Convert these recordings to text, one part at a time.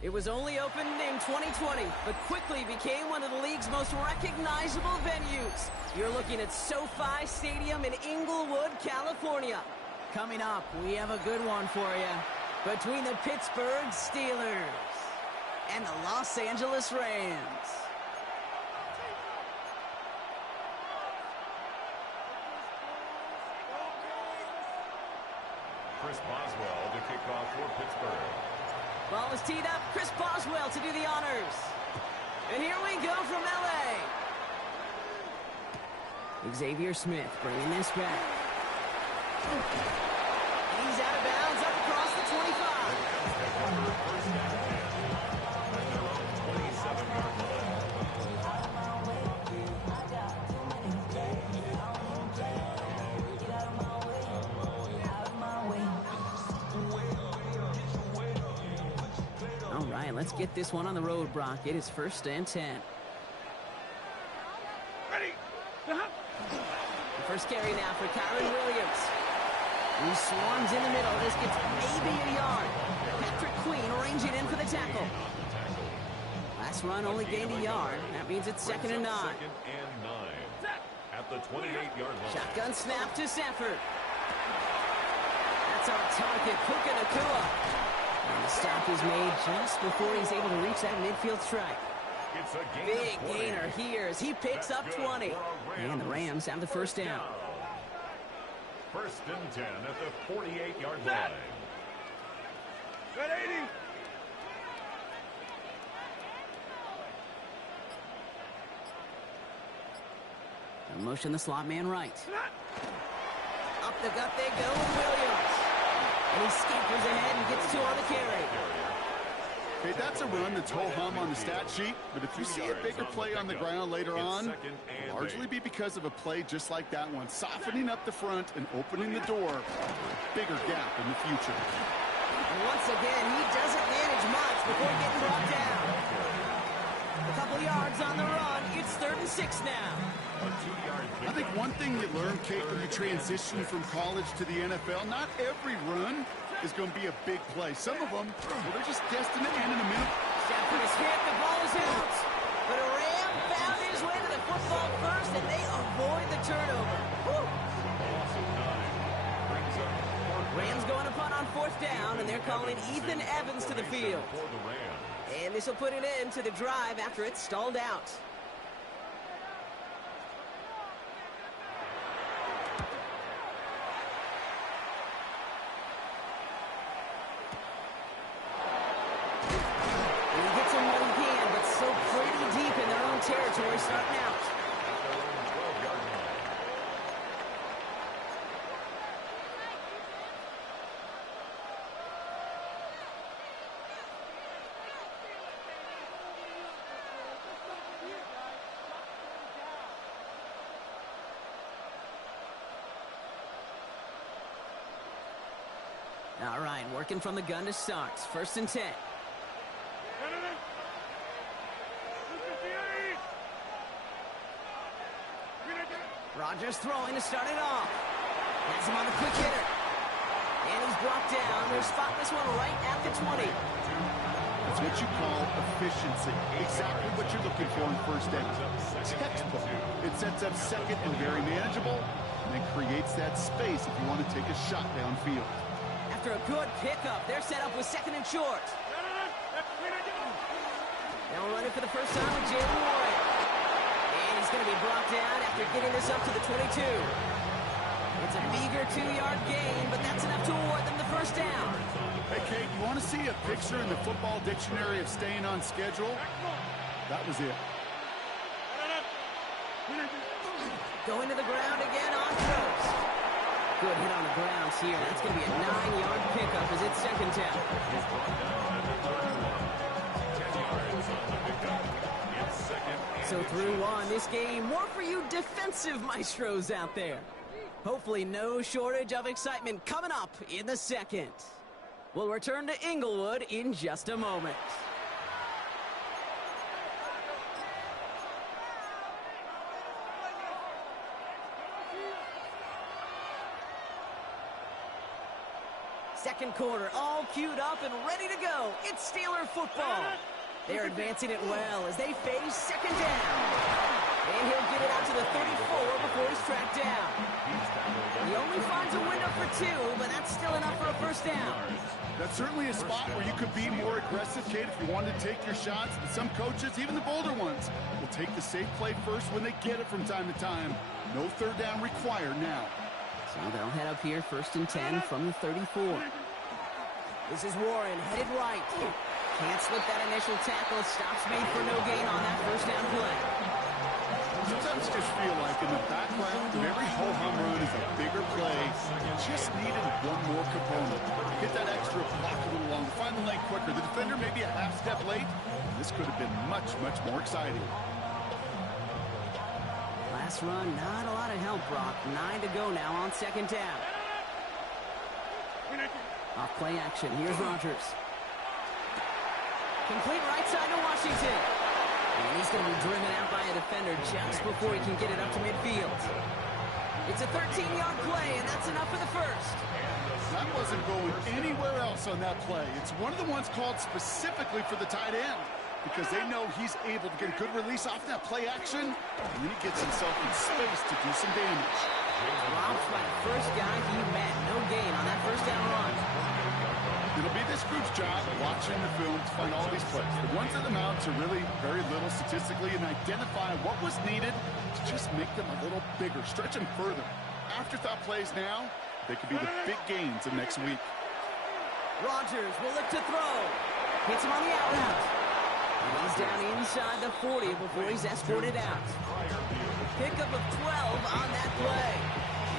It was only opened in 2020, but quickly became one of the league's most recognizable venues. You're looking at SoFi Stadium in Inglewood, California. Coming up, we have a good one for you. Between the Pittsburgh Steelers and the Los Angeles Rams. Chris Boswell to kick off for Pittsburgh. Ball is teed up. Chris Boswell to do the honors. And here we go from L.A. Xavier Smith bringing this back. And he's out of bounds up across the 25. All right, let's get this one on the road, Brock. It is 1st and 10. Ready. The first carry now for Kyron Williams. He swarms in the middle. This gets maybe a yard. Patrick Queen arranging in for the tackle. Last run only gained a yard. That means it's 2nd and 9. 2nd and 9 at the 28-yard line. Shotgun snap to Sanford. That's our target, Puka Nacua. And the stop is made just before he's able to reach that midfield strike. It's a Big gainer here as he picks up 20. And the Rams have the first down. 1st and 10 at the 48-yard line. Good 80. They'll motion the slot man right. Up the gut they go with Williams. And he scampers ahead and gets 2 on the carry. Okay, that's a run that's ho-hum on the stat sheet, but if you see a bigger play on the ground later on, it'll largely be because of a play just like that one, softening up the front and opening the door for a bigger gap in the future. And once again, he doesn't manage much before getting brought down. A couple yards on the run. It's 3rd and 6 now. I think one thing you learn, Kate, when you transition from college to the NFL, not every run is going to be a big play. Some of them, well, they're just destined to end in a minute. Stafford is hit. The ball is out. But a Ram found his way to the football first, and they avoid the turnover. Woo. Rams going to punt on 4th down, and they're calling Ethan Evans to the field. And this will put an end to the drive after it's stalled out. Territory starting out. All right, working from the gun to start. 1st and 10. Rodgers throwing to start it off. Has him on the quick hitter. And he's brought down. They'll spot this one right at the 20. That's what you call efficiency. Exactly what you're looking for in 1st down. Textbook. It sets up 2nd and very manageable, and it creates that space if you want to take a shot downfield. After a good pickup, they're set up with 2nd and short. They'll run it for the first time with Jalen Warren. And he's going to be brought down after getting this up to the 22. It's a meager 2-yard gain, but that's enough to award them the first down. Hey, Kate, you want to see a picture in the football dictionary of staying on schedule? That was it. Going to the ground again on throws. Good hit on the ground here. That's going to be a 9-yard pickup as it's 2nd down. So through one, this game, more for you defensive maestros out there. Hopefully no shortage of excitement coming up in the 2nd. We'll return to Inglewood in just a moment. second quarter, all queued up and ready to go. It's Steeler football. They're advancing it well as they face second down. And he'll get it out to the 34 before he's tracked down. He only finds a window for 2, but that's still enough for a first down. That's certainly a spot where you could be more aggressive, Kate, if you wanted to take your shots. But some coaches, even the bolder ones, will take the safe play first when they get it from time to time. No third down required now. So they'll head up here, 1st and 10 from the 34. This is Warren, headed right. Can't slip that initial tackle. Stops made for no gain on that first down play. Sometimes just feel like in the background of every ho-hum run is a bigger play. Just needed one more component. Get that extra block a little longer. Find the lane quicker. The defender may be a half step late. This could have been much, much more exciting. Last run, not a lot of help, Brock. 9 to go now on second down. Off play action. Here's Rodgers. Complete right side to Washington. And he's going to be driven out by a defender just before he can get it up to midfield. It's a 13-yard play, and that's enough for the first. That wasn't going anywhere else on that play. It's one of the ones called specifically for the tight end because they know he's able to get a good release off that play action, and then he gets himself in space to do some damage. Dropped by the first guy he met. No gain on that first down run. It'll be this group's job watching the film to find all these plays. The ones that amount to really very little statistically and identify what was needed to just make them a little bigger, stretch them further. Afterthought plays now, they could be the big gains of next week. Rodgers will look to throw. Hits him on the out route. And he's down inside the 40 before he's escorted out. Pickup of 12 on that play.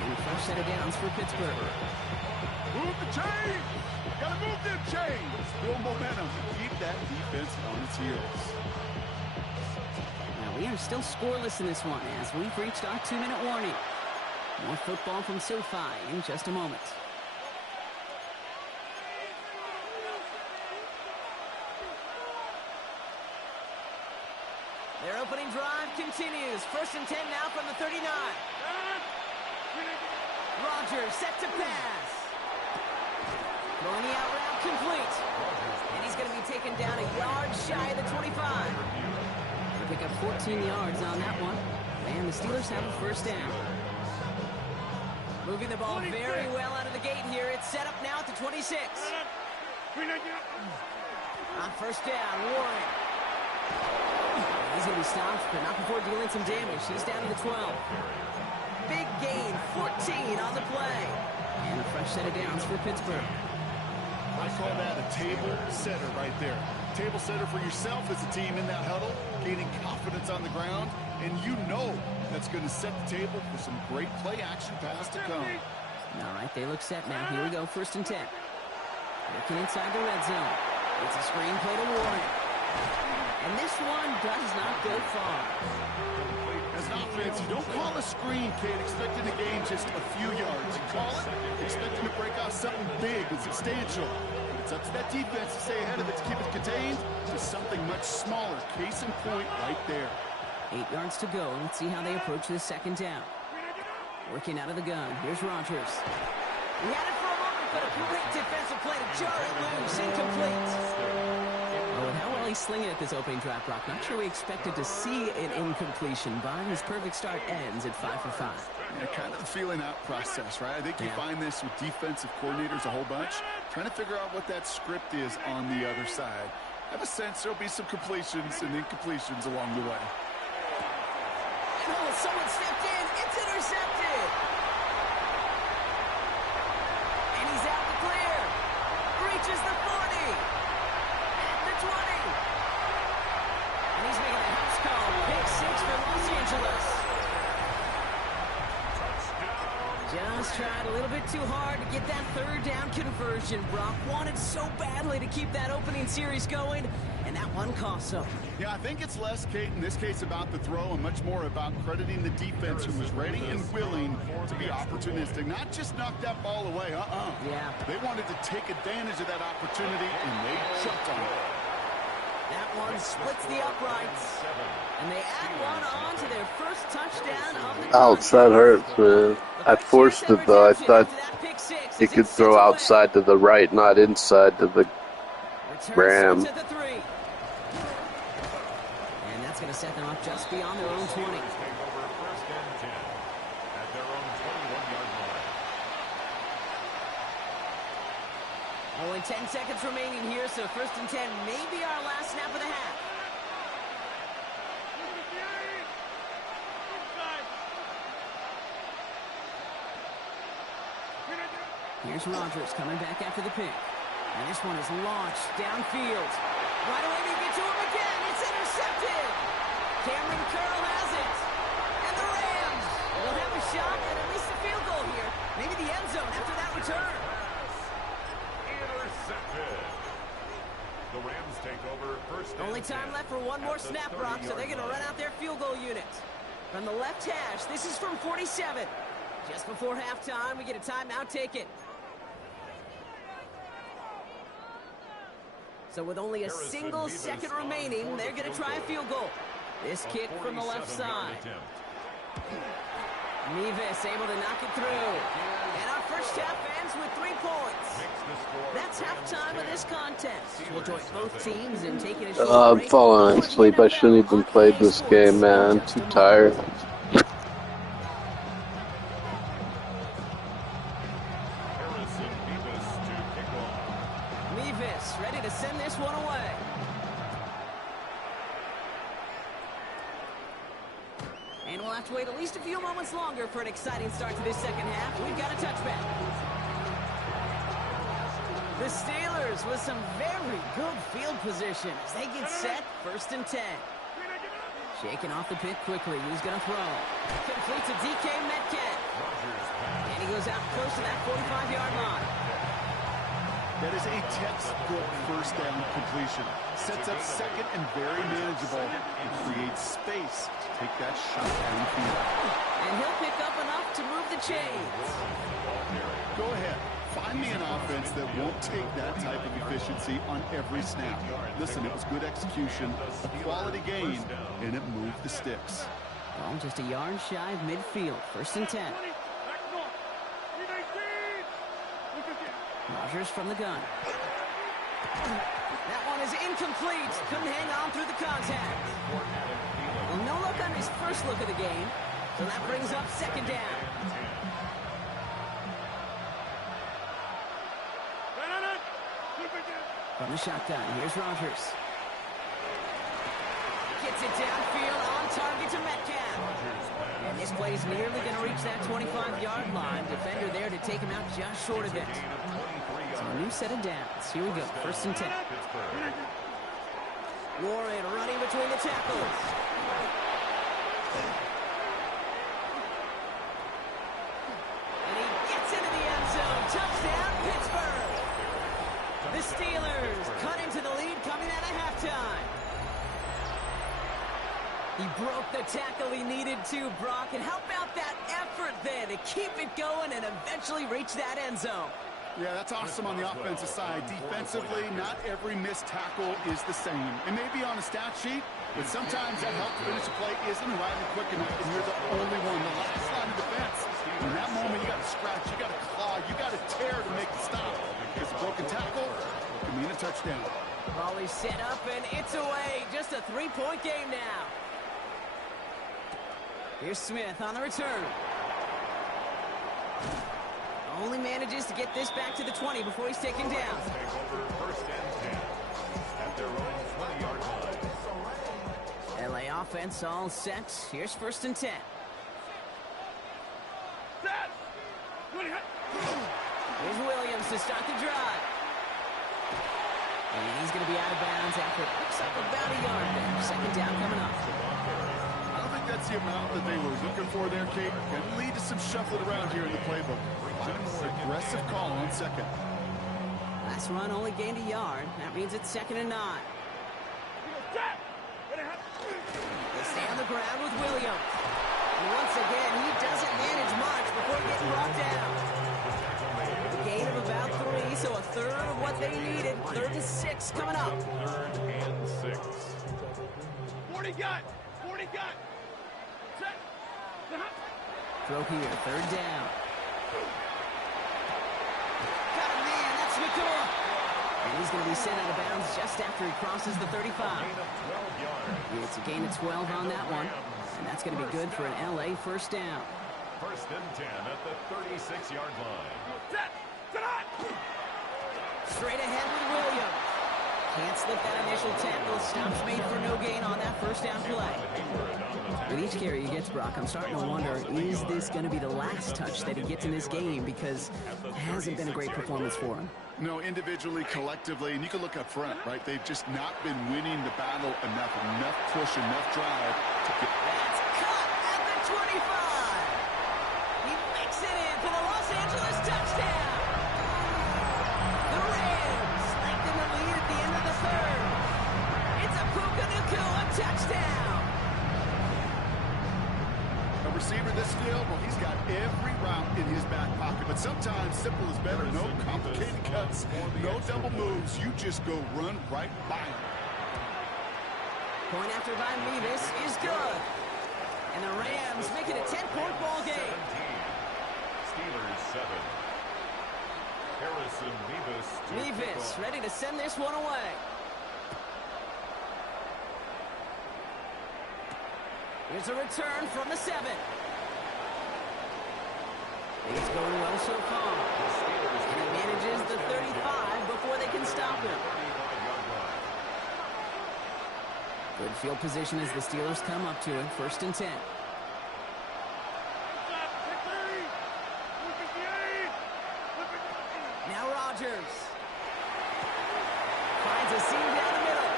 And first set of downs for Pittsburgh. Move the chains! Gotta move them chains! Build momentum. Keep that defense on its heels. Now we are still scoreless in this one as we've reached our 2-minute warning. More football from SoFi in just a moment. Their opening drive continues. 1st and 10 now from the 39. Rodgers set to pass. Throwing the out route complete. And he's going to be taken down a yard shy of the 25. They pick up 14 yards on that one. And the Steelers have a first down. Moving the ball very well out of the gate here. It's set up now at the 26. On first down, Warren. He's going to be stopped, but not before dealing some damage. He's down to the 12. Big gain, 14 on the play. And a fresh set of downs for Pittsburgh. I call that a table setter right there. Table setter for yourself as a team in that huddle, gaining confidence on the ground, and you know that's going to set the table for some great play action pass to come. All right, they look set now. Here we go, 1st and 10. Looking inside the red zone. It's a screen play to Warren. And this one does not go far. As an offense, you don't call a screen, Kate, expecting to gain just a few yards. You call it expecting to break out something big and substantial. But it's up to that defense to stay ahead of it, to keep it contained to something much smaller. Case in point right there. 8 yards to go. Let's see how they approach this second down. Working out of the gun. Here's Rodgers. He had it for a moment, but a great defensive play to jar it loose. Incomplete. Oh, and how well he's slinging at this opening drive, Brock. Not sure we expected to see an incompletion, but his perfect start ends at 5 for 5. Yeah, kind of the feeling out process, right? I think you find this with defensive coordinators a whole bunch, trying to figure out what that script is on the other side. I have a sense there'll be some completions and incompletions along the way. Oh, someone stepped in. It's intercepted. And he's out the clear. Reaches the 40. At the 20. And he's making a house call. Pick 6 for Los Angeles. Just tried a little bit too hard to get that third down conversion. Brock wanted so badly to keep that opening series going, and that one cost him. Yeah, I think it's less, Kate, in this case about the throw and much more about crediting the defense who was ready and willing to be opportunistic. Not just knock that ball away, Yeah. They wanted to take advantage of that opportunity, and they jumped on it. That one splits the uprights. And they add one on to their first touchdown of the Ouch, that hurts, man. I forced it, though. I thought he could throw outside to the right, not inside to the Ram. And that's going to set them up just beyond their own 20. Only 10 seconds remaining here, so first and 10 may be our last snap of the half. Here's Rodgers coming back after the pick. And this one is launched downfield. Right away they get to him again. It's intercepted. Cameron Curl has it. And the Rams will have a shot at least a field goal here. Maybe the end zone after that return. Intercepted. The Rams take over first. Only time left for one more snap, Brock, so they're going to run out their field goal unit. From the left hash, this is from 47. Just before halftime, we get a timeout taken. So with only a single second remaining, they're going to try a field goal. This kick from the left side. Nevis able to knock it through. And our first half ends with 3 points. That's halftime of this contest. We'll join both teams in taking a short I'm break. falling asleep. I shouldn't even play this game, man. I'm too tired. Ready to send this one away. And we'll have to wait at least a few moments longer for an exciting start to this second half. We've got a touchback. The Steelers with some very good field position as they get set, first and 10. Shaking off the pick quickly. Who's going to throw? Complete to DK Metcalf. And he goes out close to that 45-yard line. That is a textbook first down completion. Sets up second and very manageable and creates space to take that shot downfield. And he'll pick up enough to move the chains. Go ahead. Find me an offense that won't take that type of efficiency on every snap. Listen, it was good execution, a quality game, and it moved the sticks. Well, just a yard shy of midfield. First and 10. Rodgers from the gun. That one is incomplete. Couldn't hang on through the contact. Well, no look on his first look of the game. So that brings up second down. From the shotgun, here's Rodgers. Gets it downfield on target to Metcalf. And this play is nearly going to reach that 25-yard line. Defender there to take him out just short of it. So a new set of downs. Here we go. First and 10. Warren running between the tackles. And he gets into the end zone. Touchdown, Pittsburgh. The Steelers cut into the lead coming out of halftime. He broke the tackle he needed to, Brock. And how about that effort then to keep it going and eventually reach that end zone? Yeah, that's awesome on the offensive side. Defensively, not every missed tackle is the same. It may be on a stat sheet, but sometimes that help to finish a play isn't arriving quick enough, and you're the only one. The last line of defense. In that moment, you got to scratch, you got to claw, you got to tear to make the stop. Because a broken tackle can mean a touchdown. Volley set up, and it's away. Just a 3-point game now. Here's Smith on the return. Only manages to get this back to the 20 before he's taken down. LA offense all set. Here's first and 10. Here's Williams to start the drive. And he's going to be out of bounds after it looks like about a yard there. Second down coming up. I don't think that's the amount that they were looking for there, Kate. Can lead to some shuffling around here in the playbook. Find a more aggressive call on second. Last run only gained a yard. That means it's second and 9. They stay on the ground with Williams. And once again, he doesn't manage much before getting brought down. A gain of about 3, so a third of what they needed. 3rd and 6 coming up. 3rd and 6. 40 got. 40 got. Set. Throw here, third down. Got a man, that's McCoy. And he's going to be sent out of bounds just after he crosses the 35. It's a gain of 12 on that one. And that's going to be good for an LA first down. First and 10 at the 36-yard line. Straight ahead with Williams. Can't slip that initial tackle. Stops made for no gain on that first down play. With each carry he gets, Brock, I'm starting to wonder, is this going to be the last touch that he gets in this game? Because it hasn't been a great performance for him. No, individually, collectively, and you can look up front, right? They've just not been winning the battle enough. Enough push, enough drive to get... That's caught at the 25. He makes it in for the Los Angeles touchdown. The Rams lengthen the lead at the end of the third. It's a Puka Nacua touchdown. A receiver this skilled, well, he's got every route in his back pocket. But sometimes simple is better. No complicated cuts, no double moves. You just go run right by him. Point after by Mevis is good. And the Rams make it a 10-point ball game. 17. Steelers 7. Harrison Mevis ready to send this one away. Here's a return from the 7. Things going well so far. And he manages the 35 before they can stop him. Good field position as the Steelers come up to it. First and 10. Now Rodgers. Finds a seam down the middle.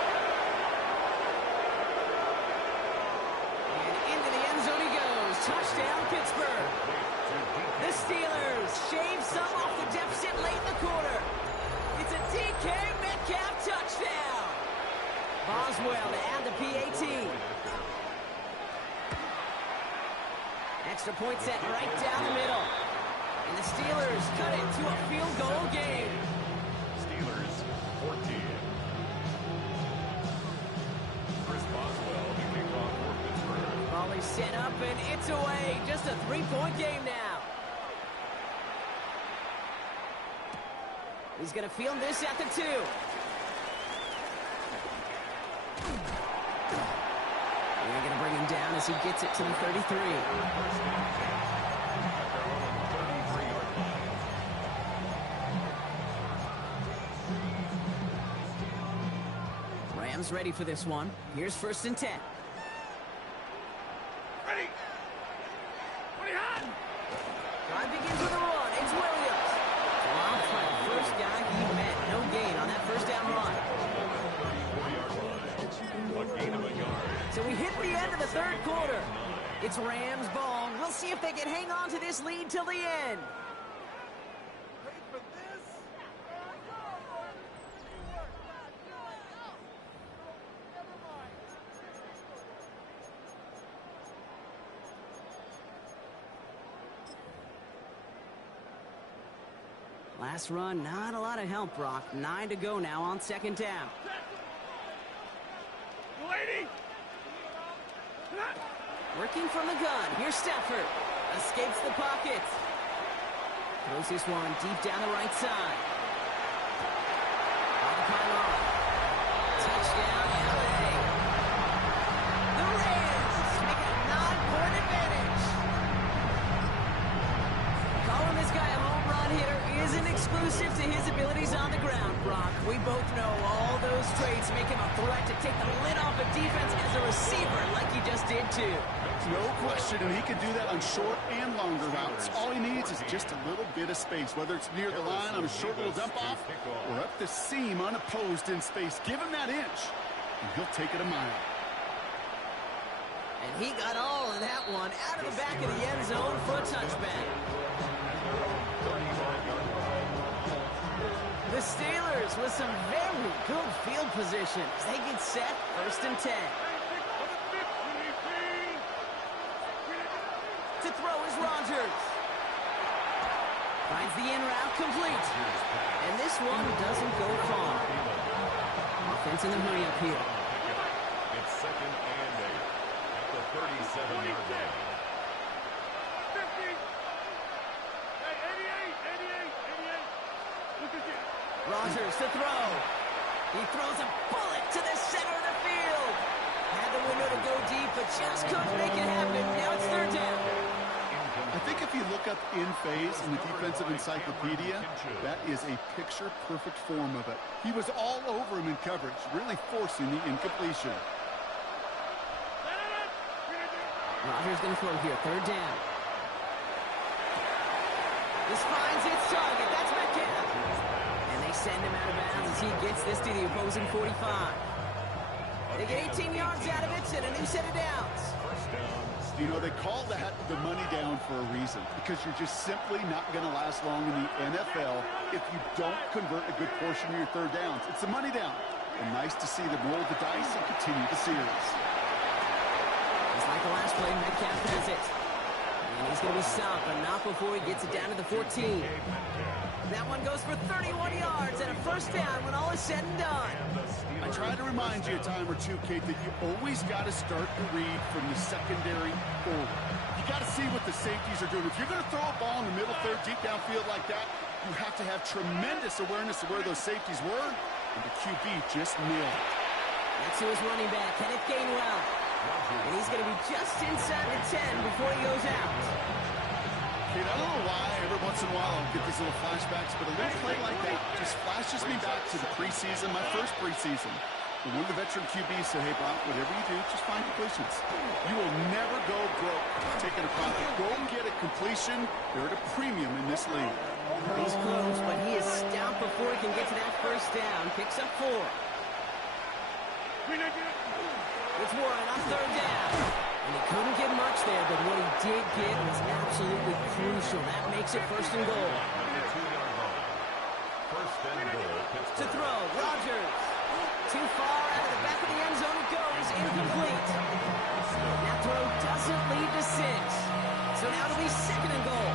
And into the end zone he goes. Touchdown, Pittsburgh. The Steelers shave some off the deficit late in the quarter. It's a DK Metcalf touchdown. Boswell to add the PAT. Extra point set right down the middle. And the Steelers cut it to a field goal game. Steelers 14. Chris Boswell to kick off for Pittsburgh. Ball is set up and it's away. Just a 3-point game now. He's going to field this at the 2. They're going to bring him down as he gets it to the 33. Rams ready for this one. Here's first and 10. Ready. Drive begins with a run. It's Williams. Wild play. First guy he met. No gain on that first down run. So we hit the end of the third quarter. It's Rams ball. We'll see if they can hang on to this lead till the end. Last run, not a lot of help, Brock. 9 to go now on second down. Lady. Working from the gun. Here's Stafford. Escapes the pocket. Throws this one deep down the right side. On the pylon. Touchdown, LA. The Rams make it a 9-point advantage. Calling this guy a home run hitter isn't exclusive to his abilities on the ground, Brock. We both know all those traits make him a threat to take the lid off a defense as a receiver like he just did too. No question, and he can do that on short and longer routes. All he needs is just a little bit of space, whether it's near the line on a short little dump-off or up the seam unopposed in space. Give him that inch, and he'll take it a mile. And he got all of that one out of the back of the end zone for a touchback. The Steelers with some very good field position as they get set first and 10. To throw is Rodgers. Finds the in route complete. And this one doesn't go far. Offense in the hurry up here. It's second and 27-yard line. 50. Hey, 88. Look at you. Rodgers to throw. He throws a bullet to the center of the field. Had the window to go deep, but just couldn't make it happen. Now it's third down. I think if you look up in phase in the defensive encyclopedia, that is a picture-perfect form of it. He was all over him in coverage, really forcing the incompletion. Rodgers going to throw here, third down. This finds its target. That's Metcalf. And they send him out of bounds as he gets this to the opposing 45. They get 18 yards out of it and a new set of downs. You know, they call that the money down for a reason, because you're just simply not going to last long in the NFL if you don't convert a good portion of your third downs. It's the money down. And nice to see them roll the dice and continue the series. Just like the last play, Metcalf has it. And he's going to be stopped, but not before he gets it down to the 14. That one goes for 31 yards and a first down when all is said and done. I try to remind you a time or two, Kate, that you always got to start the read from the secondary forward. You got to see what the safeties are doing. If you're going to throw a ball in the middle third, deep downfield like that, you have to have tremendous awareness of where those safeties were, and the QB just nailed it. Next to his running back, Kenneth Gainwell. And he's going to be just inside the 10 before he goes out. Kate, I don't know why every once in a while I'll get these little flashbacks, but a little play like that just flashes me back to the preseason, my first preseason. When one of the veteran QBs said, hey, Brock, whatever you do, just find completions. You will never go broke taking a profit. Go and get a completion. They're at a premium in this league. He's close, but he is stopped before he can get to that first down. Picks up 4. It's Warren on third down. And he couldn't get much there, but what he did get was absolutely crucial. That makes it first and goal. To throw, Rodgers. Too far out of the back of the end zone it goes, incomplete. That throw doesn't lead to 6. So now it'll be second and goal.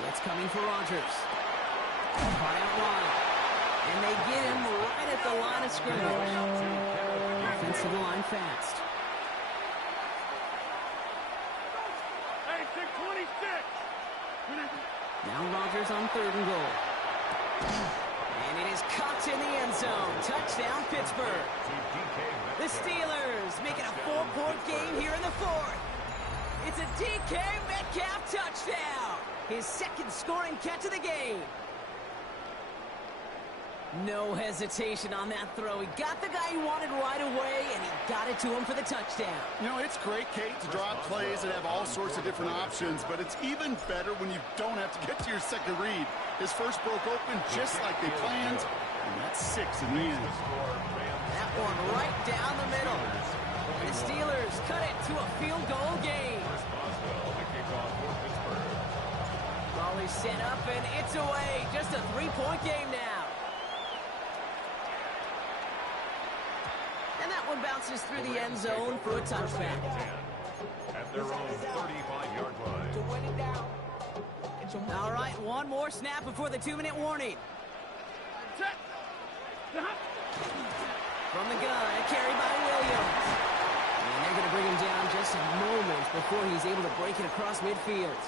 Blitz coming for Rodgers. Caught out wide. And they get him right at the line of scrimmage. Offensive line fast. Hey, 626. Now Rodgers on third and goal. And it is caught in the end zone. Touchdown, Pittsburgh. The Steelers make it a 4-point game here in the 4th. It's a DK Metcalf touchdown. His second scoring catch of the game. No hesitation on that throw. He got the guy he wanted right away, and he got it to him for the touchdown. You know, it's great, Kate, to draw up plays and have all sorts of different options, but it's even better when you don't have to get to your second read. His first broke open just like they planned, and that's 6 in the end. That one right down the middle. The Steelers cut it to a field goal game. Raleigh set up, and it's away. Just a 3-point game now. And that one bounces through the end zone for a touchback. At their own 35-yard line. All right, one more snap before the 2-minute warning. From the gun, a carry by Williams. And they're going to bring him down just a moment before he's able to break it across midfield.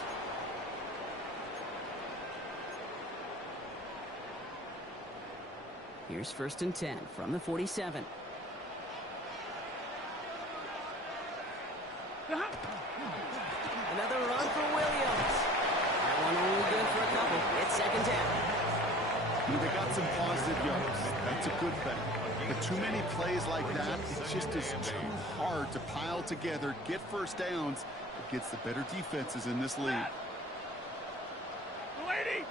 Here's 1st and 10 from the 47. Another run for Williams. That one only good for a couple. It's second down. They got some positive yards. That's a good thing. But too many plays like that, it just is too hard to pile together, get first downs against the better defenses in this league. Lady!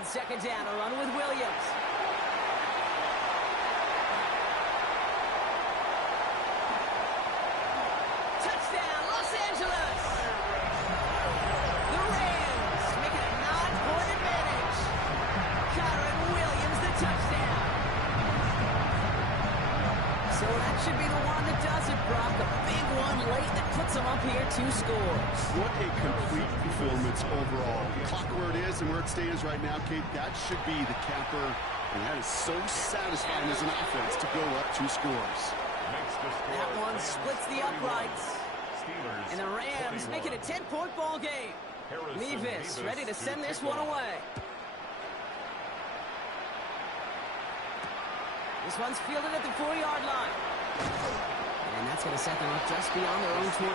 On second down, a run with Williams. Touchdown, Los should be the one that does it, Brock. A big one late that puts them up here 2 scores. What a complete performance overall. The clock where it is and where it stands right now, Kate, that should be the capper. And that is so satisfying as an offense to go up 2 scores. That one splits the uprights. And the Rams make it a 10-point ball game. Nevis ready to send this one away. This one's fielded at the 4-yard line. And that's going to set them up just beyond their own 20.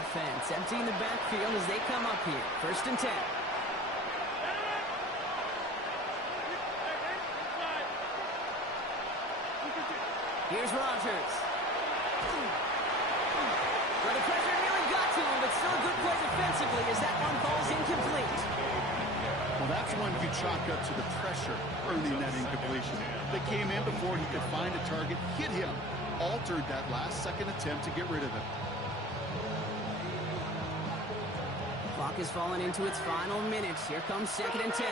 Offense emptying the backfield as they come up here. 1st and 10. Here's Rodgers. Well, the pressure nearly got to him, but still a good play defensively as that one falls incomplete. Well, that's one you chalk up to the pressure earning that incompletion. They came in before he could find a target, hit him, altered that last-second attempt to get rid of it. The clock is falling into its final minutes. Here comes 2nd and 10.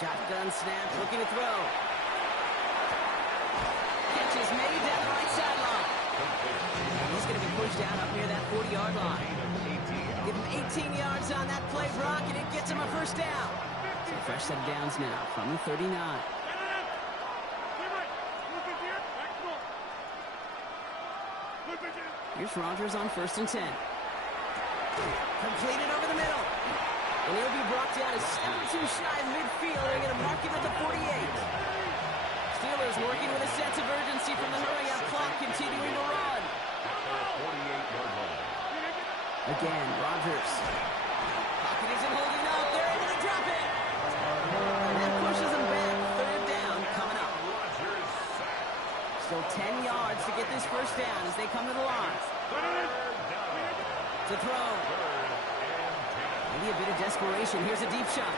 Shotgun snap, looking to throw. Catch is made down the right sideline. He's going to be pushed out up near that 40-yard line. Give him 18 yards on that play, Brock, and it gets him a 1st down. So a fresh set of downs now from the 39. Here's Rodgers on 1st and 10. Completed over the middle. And he'll be brought down as 7-2 shy of midfield. They're going to mark him at the 48. Steelers working with a sense of urgency from the hurry-up clock, continuing to run. Again, Rodgers. Pocket isn't holding up. They're able to drop it. And that pushes them back. 3rd down coming up. Still 10 yards to get this 1st down as they come to the line. To throw. Maybe a bit of desperation. Here's a deep shot.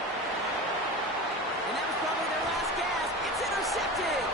And that was probably their last gasp. It's intercepted.